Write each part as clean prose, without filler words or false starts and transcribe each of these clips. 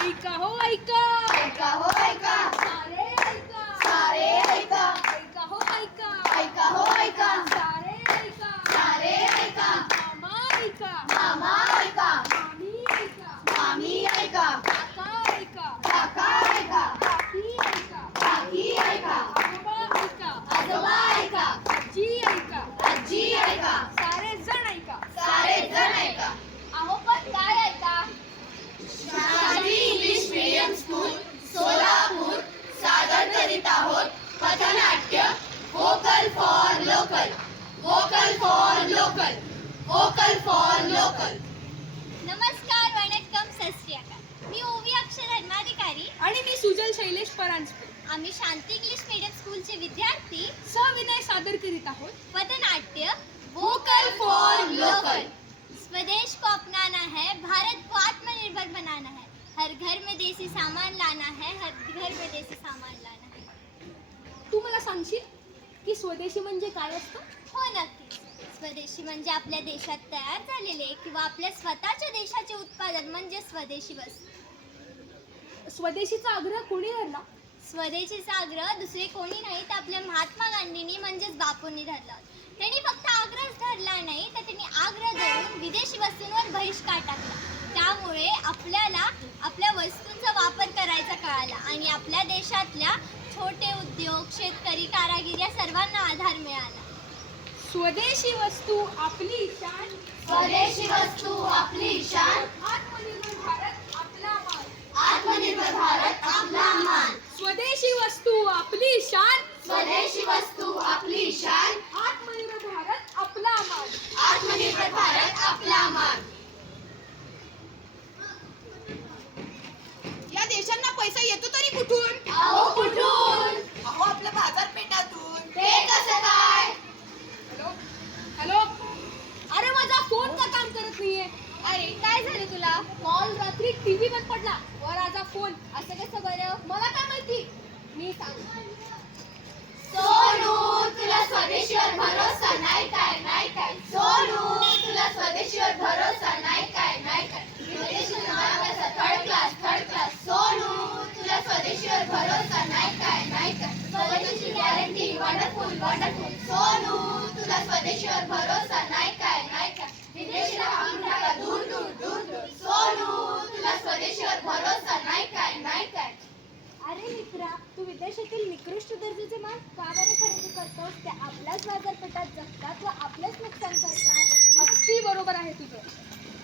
ऐका हो ऐका, ऐका हो ऐका, सारे ऐका, सारे ऐका, ऐका हो ऐका, ऐका हो ऐका, सारे ऐका, सारे ऐका, मामा ऐका, मामा ऐका, मामी ऐका, मामी ऐका, काका ऐका, काका ऐका, काकी ऐका, काकी ऐका, आजोबा ऐका, आजोबा ऐका, आजी ऐका, आजी ऐका, सारे जण ऐका. सारे जण ऐका. अहो पण काय ऐका? शांती इंग्लिश मीडियम स्कूल सोलापूर सादर करीत आहोत पथनाट्य vocal for local, vocal for local, vocal for local. नमस्कार, वणक्कम, सत श्री अकाल. मी ओवी अक्षर धर्माधिकारी. आणि मी सुजल शैलेश परांजपे. आम्ही शांती इंग्लिश मीडियम स्कूलचे विद्यार्थी सविनय सादर करीत आहोत पथनाट्य वोकल फॉर लोकल. स्वदेश को अपनाना है, भारत को आत्मनिर्भर बनाना है, हर घर में देसी सामान लाना है, हर घर में देसी सामान लाना है. तू मला सांगशील की स्वदेशी म्हणजे काय असतं? हो, नक्कीच. स्वदेशी म्हणजे आपल्या देशात तयार झालेले किंवा आपल्या स्वतःच्या देशाचे उत्पादन म्हणजे स्वदेशी वस्तू. स्वदेशीचा आग्रह कोणी धरला? स्वदेशीचा आग्रह दुसरे कोणी नाही तर आपल्या महात्मा गांधींनी म्हणजेच बापूंनी धरला. त्यांनी फक्त आग्रह धरला नाही तर त्यांनी आग्रह धरून विदेशी वस्तूंवर बहिष्कार टाकला. त्यामुळे आपल्याला आपल्या वस्तूंचा वापर करायचा कळाला आणि आपल्या देशातल्या छोटे उद्योग, शेतकरी, कारागीर या सर्वांना आधार मिळाला. स्वदेशी वस्तू आपली शान, स्वदेशी वस्तू आपली शान, आत्मनिर्भर भारत आपला मान. आत्मनिर्भर भारत आपला मान. स्वदेशी वस्तू आपली शान, स्वदेशी वस्तू आपली शान, आत्मनिर्भर भारत आपला मान. आत्मनिर्भर भारत आपला मान. या देशांना पैसा येतो तरी कुठून? अहो कुठून? अहो आपल्या बाजारपेठातून. ते कसं काय? हॅलो हॅलो, अरे माझा फोन का काम करत नाहीये? अरे काय झाले तुला? कॉल रात्री टीव्ही बंद पडला वर माझा फोन. असं कसं बरं? मला काय माहिती, मी सांग. सोनू तुला स्वदेशीवर भरोसा नाही काय, नाही काय. सोनू तुला स्वदेशीवर भरोसा नाही काय, नाही काय. विदेशी माल कसा third class, third class. Sonu तुला स्वदेशीवर भरोसा नाही काय, नाही काय. स्वदेशीची गॅरंटी वंडरफुल, वंडरफुल. सोनू तुला स्वदेशीवर भरोसा नाही काय, नाही काय. विदेशीला हाकून टाका दूर, दूर, दूर, दूर. सोनू तुला स्वदेशीवर भरोसा नाही काय, नाही काय. अरे मित्रा, तू विदेशातील निकृष्ट दर्जाचे माल का बरं खरेदी करतोस? ते आपल्याच बाजारपेठात जगतात व आपलंच नुकसान करतात. अगदी बरोबर आहे तुझं.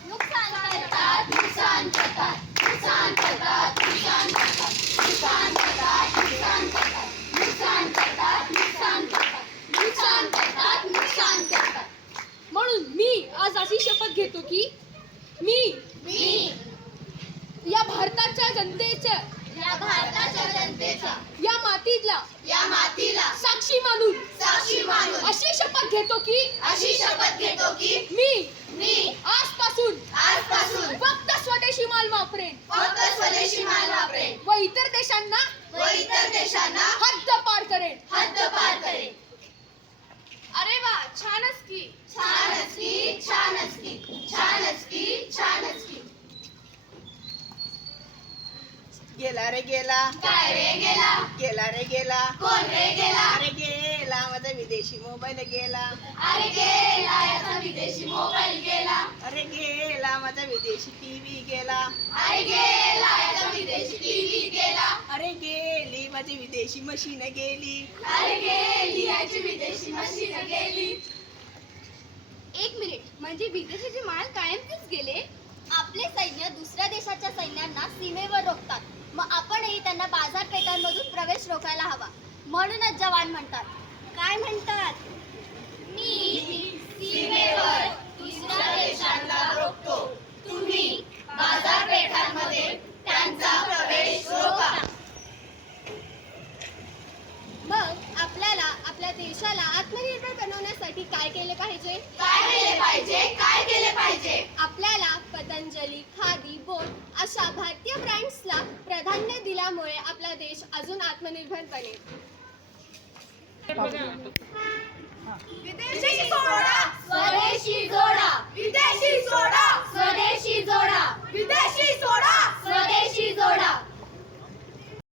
नुकसान करतात, नुकसान करतात, नुकसान करतात, नुकसान करतात, नुकसान करतात, नुकसान करतात, नुकसान करतात, नुकसान करतात, नुकसान करतात, नुकसान करतात. म्हणून मी आज अशी शपथ घेतो की मी या भारताच्या जनतेच्या, या भारताच्या जनतेचा, या मातीला या मातीला साक्षी मानून साक्षी मानून अशी शपथ घेतो की अशी शपथ घेतो की मी आजपासून फक्त स्वदेशी माल वापरेन फक्त स्वदेशी माल वापरेन व इतर देशांना हद्द पार करेन. पार करेन. अरे वा, छानच की. छानच की, छानच की, छानच की, छानच की. गेला रे गेला, काय रे गेला? गेला रे गेला, कोण रे गेला? अरे गेला माझा विदेशी मोबाईल गेला, अरे गेला याचा विदेशी मोबाईल गेला. अरे गेला माझा विदेशी टीव्ही गेला, अरे गेला याचा विदेशी टीव्ही गेला. अरे गेली माझी विदेशी मशीन गेली. अरे गेली याची विदेशी मशीन गेली. एक मिनिट, म्हणजे विदेशाचे माल कायमचेच गेले? आपले सैन्य दुसऱ्या देशाच्या सैन्यांना सीमेवर रोखतात, मग आपणही त्यांना बाजारपेठांमधून प्रवेश रोखायला हवा. म्हणूनच जवान म्हणतात. काय म्हणतात? मी सीमेवर दुसऱ्या देशांना रोखतो, तुम्ही बाजारपेठांमध्ये त्यांचा प्रवेश रोखा. मग आपल्याला आपल्या देशाला आत्मनिर्भर बनवण्यासाठी काय केले पाहिजे? काय केले पाहिजे? काय केले पाहिजे? आपल्याला पतंजली, खादी, बोट अशा भारतीय ब्रँड्सला प्राधान्य दिल्यामुळे आपला देश अजून आत्मनिर्भर बनेल. विदेशी सोडा, स्वदेशी जोडा, विदेशी सोडा, स्वदेशी जोडा, विदेशी